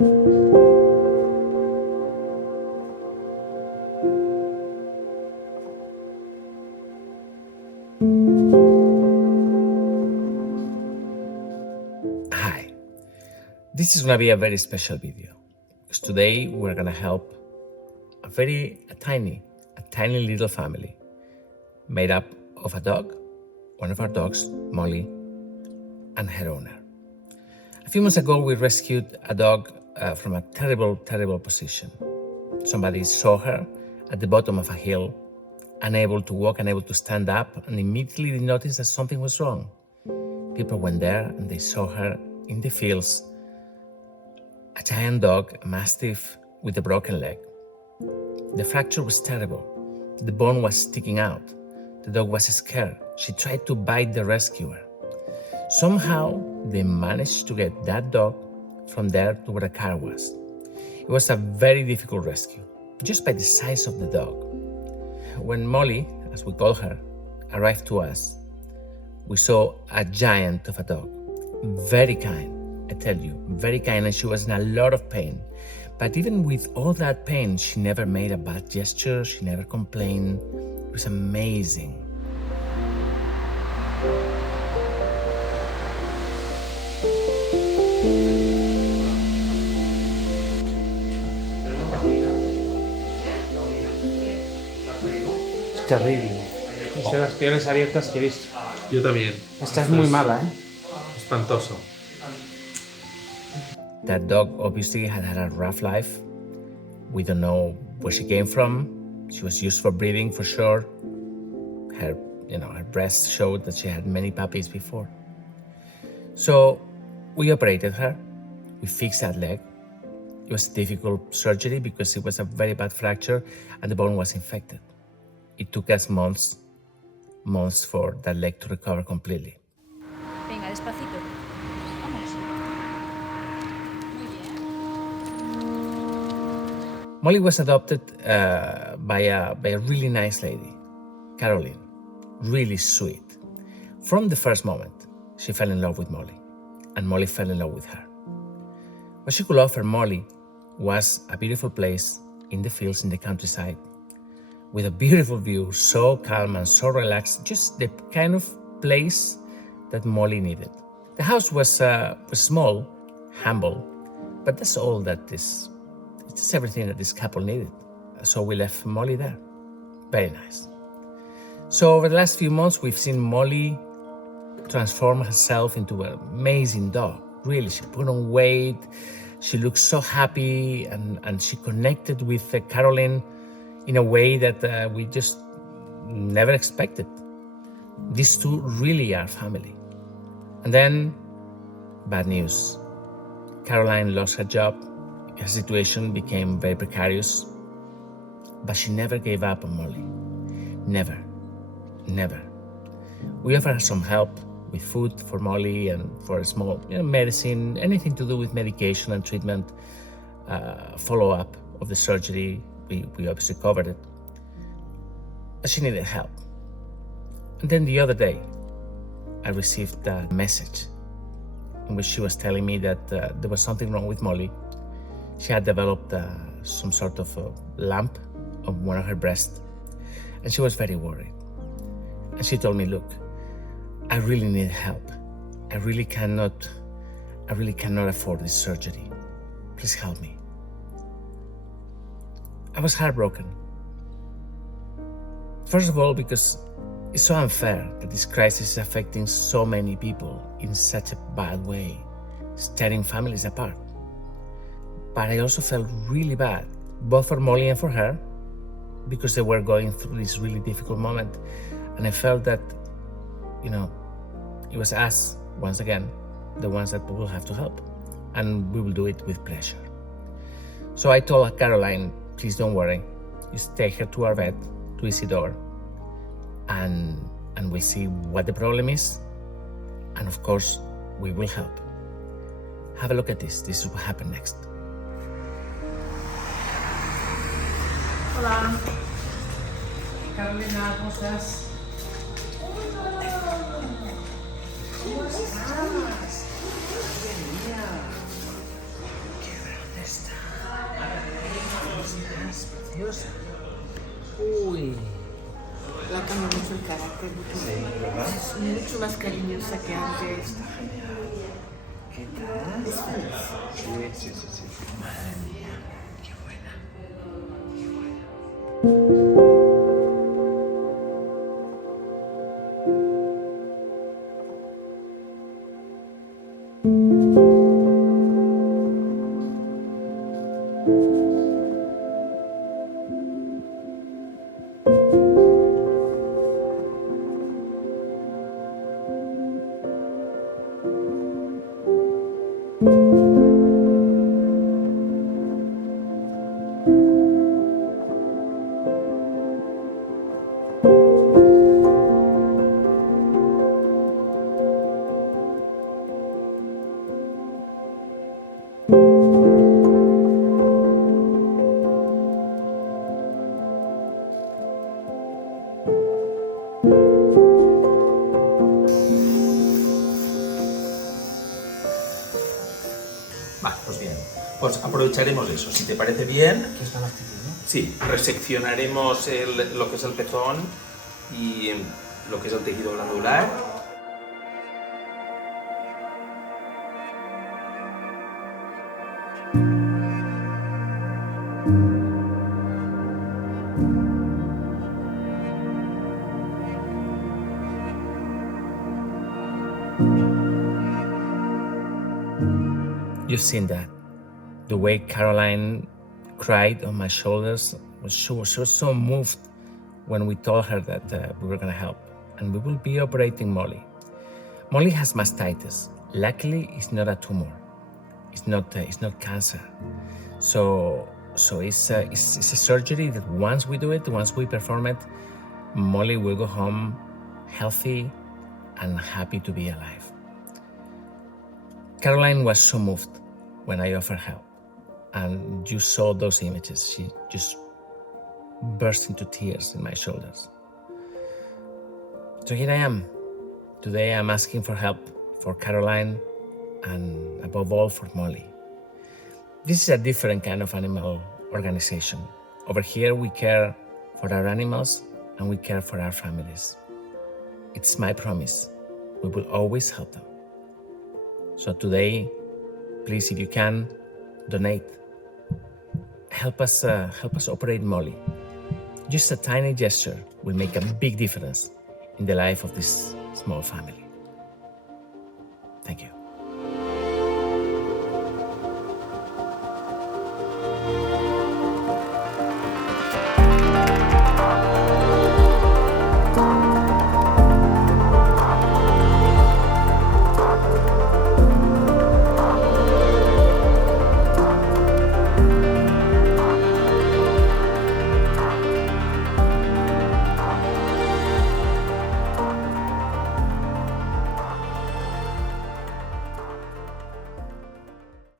Hi, this is going to be a very special video because today we're going to help a tiny little family made up of a dog, one of our dogs, Molly, and her owner. A few months ago, we rescued a dog from a terrible position. Somebody saw her at the bottom of a hill, unable to walk, unable to stand up, and immediately noticed that something was wrong. People went there and they saw her in the fields, a giant dog, a mastiff with a broken leg. The fracture was terrible. The bone was sticking out. The dog was scared. She tried to bite the rescuer. Somehow, they managed to get that dog from there to where the car was. It was a very difficult rescue, just by the size of the dog. When Molly, as we call her, arrived to us, we saw a giant of a dog. Very kind, I tell you, very kind, and she was in a lot of pain. But even with all that pain, she never made a bad gesture, she never complained. It was amazing. Es terrible. Son las peores abiertas que he visto. Yo también. Esta es muy mala, ¿eh? Espantoso. That dog obviously had had a rough life. We don't know where she came from. She was used for breeding for sure. Her breasts showed that she had many puppies before. So we operated her. We fixed that leg. It was a difficult surgery because it was a very bad fracture and the bone was infected. It took us months for that leg to recover completely. Venga, despacito. Vamos. Muy bien. Molly was adopted by a really nice lady, Caroline, really sweet. From the first moment, she fell in love with Molly, and Molly fell in love with her. What she could offer Molly was a beautiful place in the fields in the countryside, with a beautiful view, so calm and so relaxed, just the kind of place that Molly needed. The house was small, humble, but that's all that is. It's everything that this couple needed. So we left Molly there. Very nice. So over the last few months, we've seen Molly transform herself into an amazing dog. Really, she put on weight. She looks so happy, and she connected with Caroline in a way that we just never expected. These two really are family. And then, bad news. Caroline lost her job. Her situation became very precarious. But she never gave up on Molly. Never. We offered her some help with food for Molly and for small medicine, anything to do with medication and treatment, follow-up of the surgery. We obviously covered it. But she needed help. And then the other day, I received a message in which she was telling me that there was something wrong with Molly. She had developed some sort of a lump on one of her breasts, and she was very worried. And she told me, look, I really need help. I really cannot afford this surgery. Please help me. I was heartbroken. First of all, because it's so unfair that this crisis is affecting so many people in such a bad way. It's tearing families apart. But I also felt really bad, both for Molly and for her, because they were going through this really difficult moment. And I felt that, it was us, once again, the ones that will have to help. And we will do it with pleasure. So I told Caroline, please don't worry. Just take her to our vet, to Isidore, and we'll see what the problem is. And of course, we will help. Have a look at this. This is what happened next. Hola. Carolina, ¿cómo estás? ¿Cómo estás? Bienvenida. carácter Sí, ¿verdad? es mucho más cariñosa que antes. ¿Qué tal? Es feliz. Sí. Madre mía, qué buena. Vale, pues bien. Pues aprovecharemos eso. Si te parece bien, ¿Qué está mastitis, no? sí, reseccionaremos lo que es el pezón y lo que es el tejido glandular. You've seen that. The way Caroline cried on my shoulders, she was so moved when we told her that we were going to help and we will be operating Molly. Molly has mastitis. Luckily, it's not a tumor. It's not cancer. So it's a surgery that once we do it, once we perform it, Molly will go home healthy and happy to be alive. Caroline was so moved when I offered help, and you saw those images. She just burst into tears in my shoulders. So here I am. Today I'm asking for help for Caroline and above all for Molly. This is a different kind of animal organization. Over here we care for our animals and we care for our families. It's my promise. We will always help them. So today, please, if you can, donate. Help us operate Molly. Just a tiny gesture will make a big difference in the life of this small family. Thank you.